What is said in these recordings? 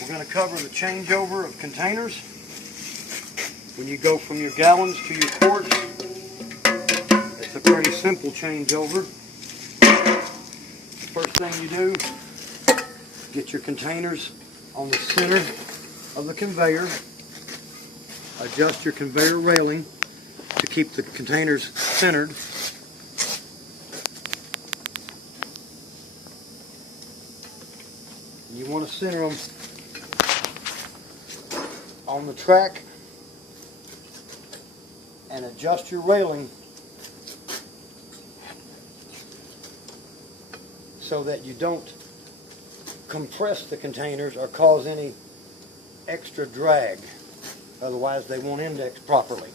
We're going to cover the changeover of containers. When you go from your gallons to your quarts, it's a pretty simple changeover. First thing you do, get your containers on the center of the conveyor. Adjust your conveyor railing to keep the containers centered. You want to center them on the track and adjust your railing so that you don't compress the containers or cause any extra drag. Otherwise they won't index properly.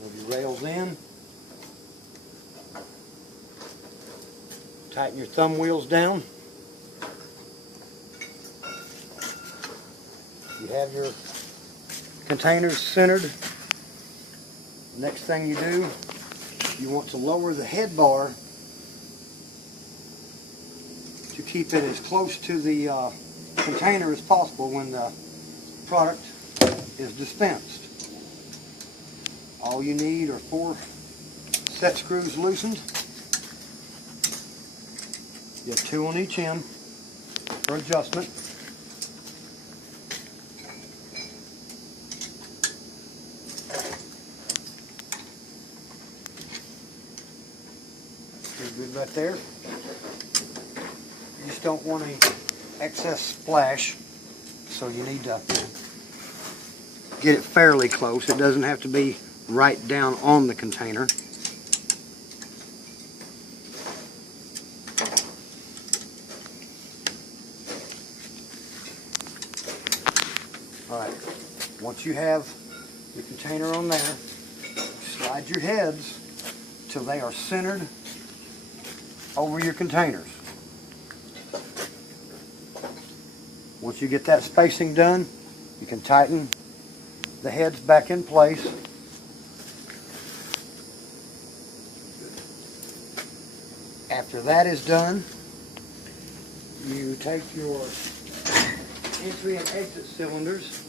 Move your rails in. Tighten your thumb wheels down. You have your containers centered. Next thing you do, you want to lower the head bar to keep it as close to the container as possible when the product is dispensed. All you need are 4 set screws loosened. You have 2 on each end for adjustment. Good right there. You just don't want any excess splash, so you need to get it fairly close. It doesn't have to be right down on the container. Alright, once you have your container on there, slide your heads till they are centered over your containers. Once you get that spacing done, you can tighten the heads back in place. After that is done, you take your entry and exit cylinders.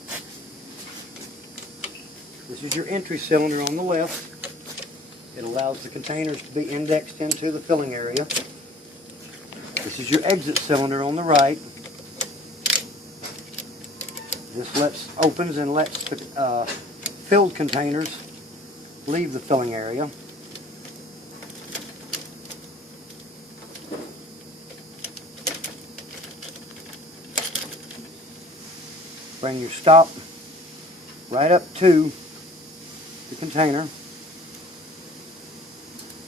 This is your entry cylinder on the left. It allows the containers to be indexed into the filling area. This is your exit cylinder on the right. This opens and lets the filled containers leave the filling area. Bring your stop right up to the container.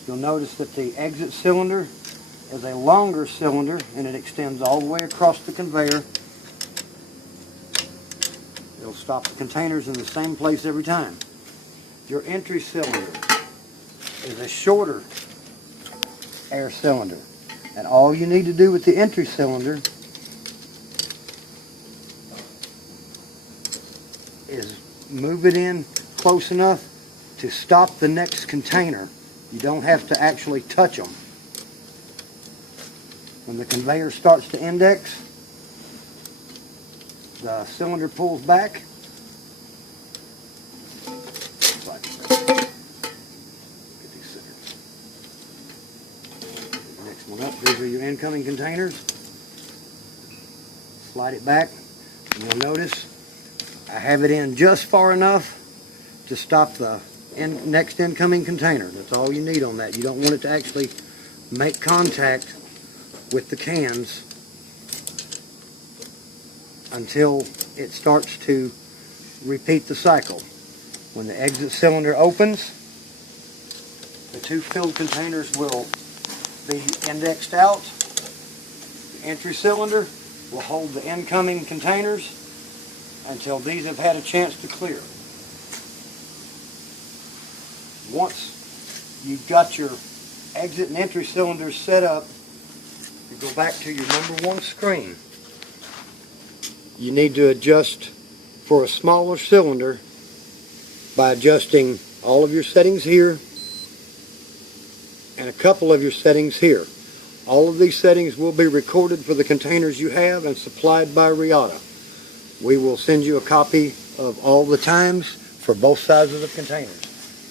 You'll notice that the exit cylinder is a longer cylinder and it extends all the way across the conveyor. It'll stop the containers in the same place every time. Your entry cylinder is a shorter air cylinder, and all you need to do with the entry cylinder is move it in close enough to stop the next container. You don't have to actually touch them. When the conveyor starts to index, the cylinder pulls back. Get these centered. The next one up, these are your incoming containers. Slide it back, and you'll notice I have it in just far enough to stop the next incoming container. That's all you need on that. You don't want it to actually make contact with the cans until it starts to repeat the cycle. When the exit cylinder opens, the 2 filled containers will be indexed out. The entry cylinder will hold the incoming containers until these have had a chance to clear. Once you've got your exit and entry cylinders set up, you go back to your number 1 screen. You need to adjust for a smaller cylinder by adjusting all of your settings here and a couple of your settings here. All of these settings will be recorded for the containers you have and supplied by Riata. We will send you a copy of all the times for both sides of the containers.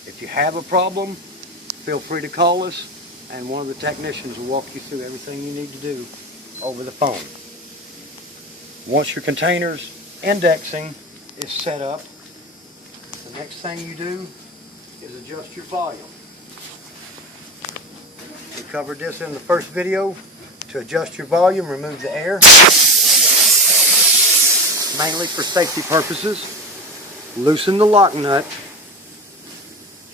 If you have a problem, feel free to call us, and one of the technicians will walk you through everything you need to do over the phone. Once your containers indexing is set up, the next thing you do is adjust your volume. We covered this in the first video. To adjust your volume, remove the air, mainly for safety purposes. Loosen the lock nut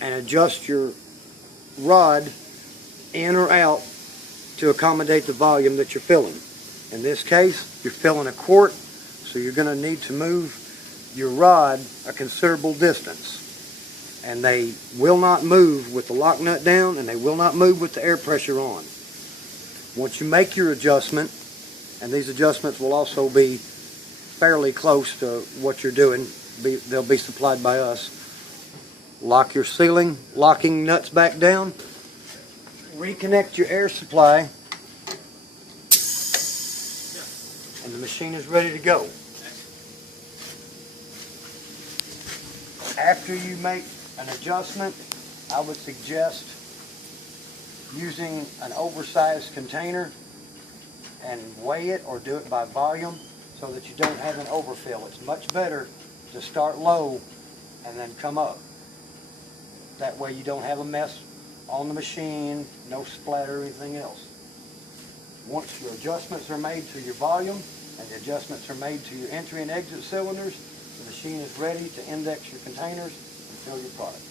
and adjust your rod in or out to accommodate the volume that you're filling. In this case, you're filling a quart, so you're going to need to move your rod a considerable distance. And they will not move with the lock nut down, and they will not move with the air pressure on. Once you make your adjustment, and these adjustments will also be fairly close to what you're doing, they'll be supplied by us. Lock your sealing locking nuts back down, reconnect your air supply, and the machine is ready to go. After you make an adjustment, I would suggest using an oversized container and weigh it or do it by volume so that you don't have an overfill. It's much better to start low and then come up. That way you don't have a mess on the machine, no splatter or anything else. Once your adjustments are made to your volume and the adjustments are made to your entry and exit cylinders, the machine is ready to index your containers and fill your product.